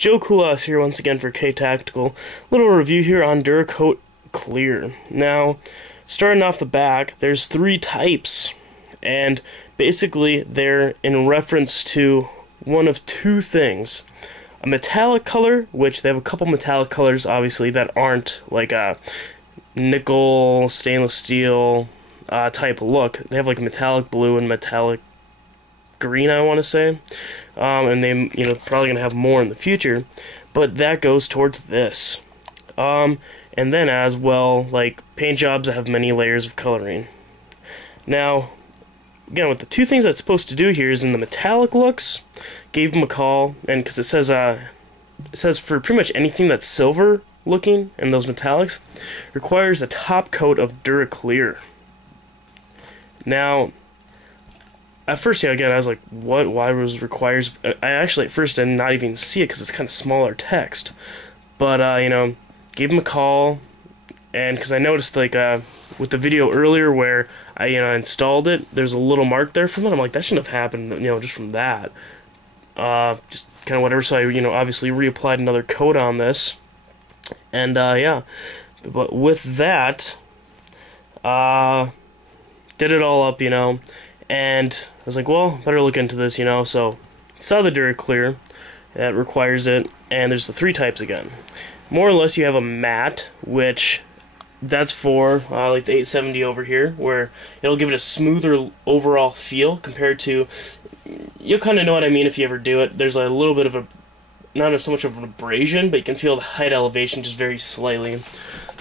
Joe Kulas here once again for K Tactical. Little review here on Dura Clear. Now, starting off the back, there's three types, and basically they're in reference to one of two things. A metallic color, which they have a couple metallic colors obviously that aren't like a nickel, stainless steel type look. They have like metallic blue and metallic green, I want to say, and they probably gonna have more in the future, but that goes towards this. And then as well, like paint jobs that have many layers of coloring. Now, again, what the two things that's supposed to do here is in the metallic looks, gave them a call, and because it says for pretty much anything that's silver looking and those metallics requires a top coat of Dura Clear. Now, at first, yeah, again, I was like, what? Why was requires? I actually at first did not even see it because it's kind of smaller text. But gave him a call, and because I noticed like with the video earlier where I installed it, there's a little mark there from it. I'm like, that shouldn't have happened, just from that. Just kind of whatever. So I obviously reapplied another coat on this, and yeah. But with that, did it all up, and I was like, well, better look into this, so saw the Dura Clear that requires it, and there's the three types again. More or less, you have a matte, which that's for like the 870 over here, where it'll give it a smoother overall feel compared to, you'll kind of know what I mean if you ever do it. There's a little bit of a, not so much of an abrasion, but you can feel the height elevation just very slightly.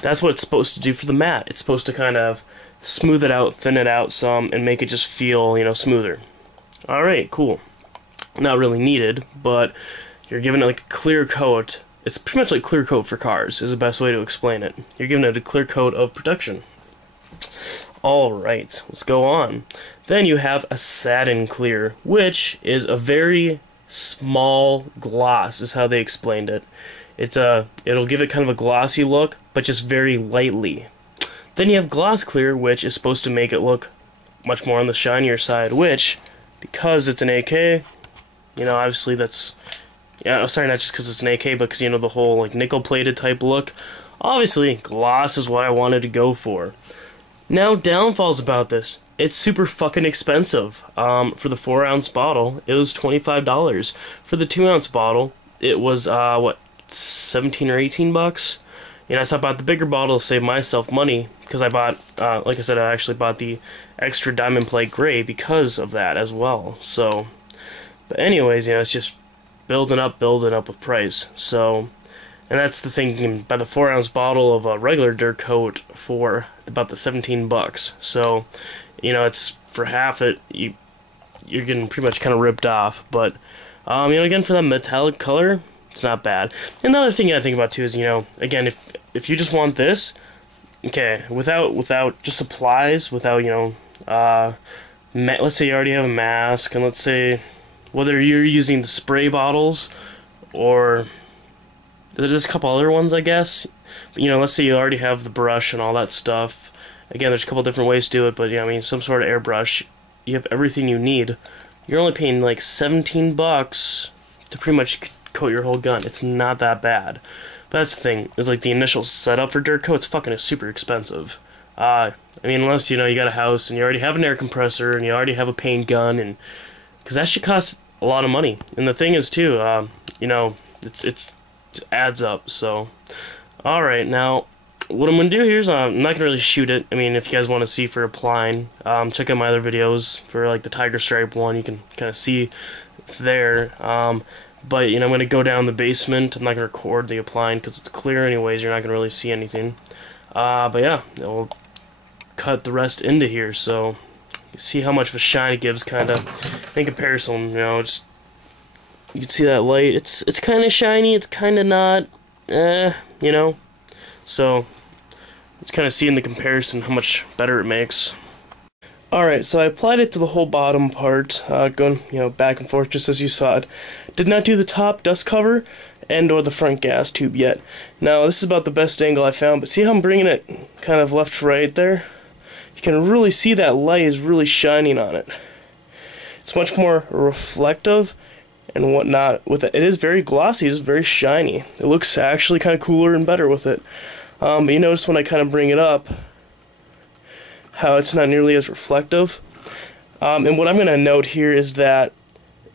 That's what it's supposed to do for the matte. It's supposed to kind of smooth it out, thin it out some, and make it just feel, smoother. Alright, cool. Not really needed, but you're giving it like a clear coat. It's pretty much like clear coat for cars, is the best way to explain it. You're giving it a clear coat of protection. Alright, let's go on. Then you have a satin clear, which is a very small gloss, is how they explained it. It'll give it kind of a glossy look, but just very lightly. Then you have gloss clear, which is supposed to make it look much more on the shinier side, which, because it's an AK, obviously that's, sorry, not just because it's an AK, but because, the whole, like, nickel-plated type look. Obviously, gloss is what I wanted to go for. Now, downfalls about this. It's super fucking expensive. For the 4-ounce bottle, it was $25. For the 2-ounce bottle, it was, what, 17 or 18 bucks? So I bought the bigger bottle to save myself money, because I bought, like I said, I actually bought the extra diamond plate gray because of that as well. So, but anyways, it's just building up with price. So, and that's the thing, you can buy the 4-ounce bottle of a regular Dura coat for about the 17 bucks. So, it's for half it, you're getting pretty much kind of ripped off. But, again, for that metallic color, it's not bad. Another thing I think about too is, again, if you just want this, okay, without just supplies, without let's say you already have a mask, and let's say whether you're using the spray bottles or there's a couple other ones, I guess. But, let's say you already have the brush and all that stuff. Again, there's a couple different ways to do it, but some sort of airbrush. You have everything you need. You're only paying like 17 bucks to pretty much coat your whole gun. It's not that bad. But that's the thing, is like the initial setup for Dura coats fucking is super expensive. Unless you got a house and you already have an air compressor and you already have a paint gun, and because that should cost a lot of money. And the thing is too, it adds up. So, all right, now what I'm gonna do here is I'm not gonna really shoot it. If you guys want to see for applying, check out my other videos for like the tiger stripe one. You can kind of see there. But, I'm going to go down the basement. I'm not going to record the applying because it's clear anyways. You're not going to really see anything. But yeah, we'll cut the rest into here. So, you see how much of a shine it gives, kind of, in comparison. Just, you can see that light. It's kind of shiny. It's kind of not, So, you kind of see in the comparison how much better it makes. Alright, so I applied it to the whole bottom part, going, back and forth just as you saw it. Did not do the top dust cover and or the front gas tube yet. Now, this is about the best angle I found, but see how I'm bringing it kind of left to right there? You can really see that light is really shining on it. It's much more reflective, and whatnot with it. It is very glossy, it's very shiny. It looks actually kind of cooler and better with it. But you notice when I kind of bring it up, how it's not nearly as reflective. And what I'm going to note here is that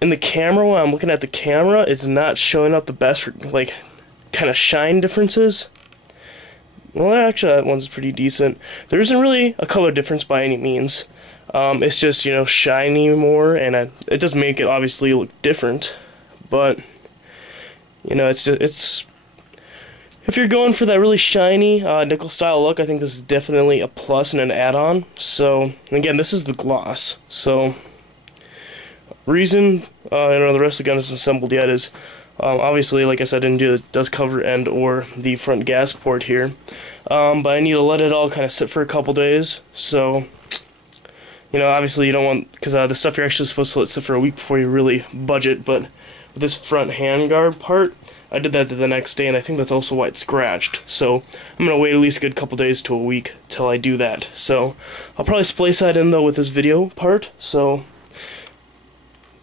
in the camera, when I'm looking at the camera, it's not showing up the best, like, kind of shine differences. Well, actually, that one's pretty decent. There isn't really a color difference by any means. It's just, you know, shiny more, and it does make it obviously look different. But, you know, it's if you're going for that really shiny nickel style look, I think this is definitely a plus and an add-on. So, again, this is the gloss. So, reason you know, the rest of the gun isn't assembled yet is obviously, like I said, I didn't do the dust cover end or the front gas port here. But I need to let it all kind of sit for a couple days. So, you know, obviously you don't want, because the stuff you're actually supposed to let sit for a week before you really budge it. But with this front handguard part, I did that the next day, and I think that's also why it scratched. So I'm going to wait at least a good couple days to a week till I do that. So I'll probably splice that in, though, with this video part. So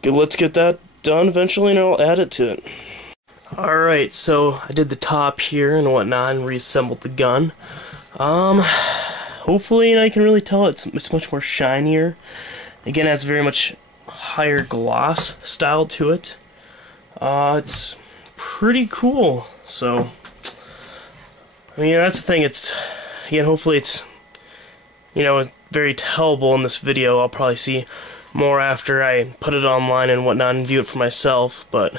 let's get that done eventually, and I'll add it to it. Alright, so I did the top here and whatnot and reassembled the gun. Hopefully, you know, you can really tell it's much more shinier. Again, it has very much higher gloss style to it. It's pretty cool. So, I mean, that's the thing. It's, again, hopefully it's, you know, very tellable in this video. I'll probably see more after I put it online and whatnot and view it for myself. But,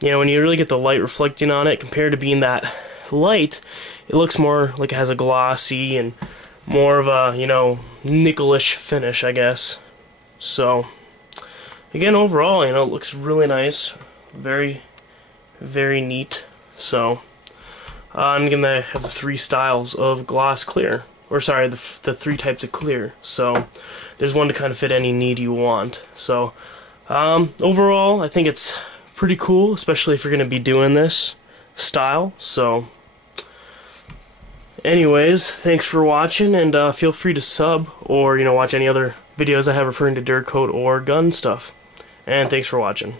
you know, when you really get the light reflecting on it compared to being that light, it looks more like it has a glossy and more of a, you know, nickelish finish, I guess. So, again, overall, you know, it looks really nice. Very, very neat. So, I'm gonna have the 3 styles of gloss clear. Or, sorry, the 3 types of clear. So, there's one to kind of fit any need you want. So, overall, I think it's pretty cool, especially if you're gonna be doing this style. So, anyways, thanks for watching, and feel free to sub or, you know, watch any other videos I have referring to Dura coat or gun stuff. And thanks for watching.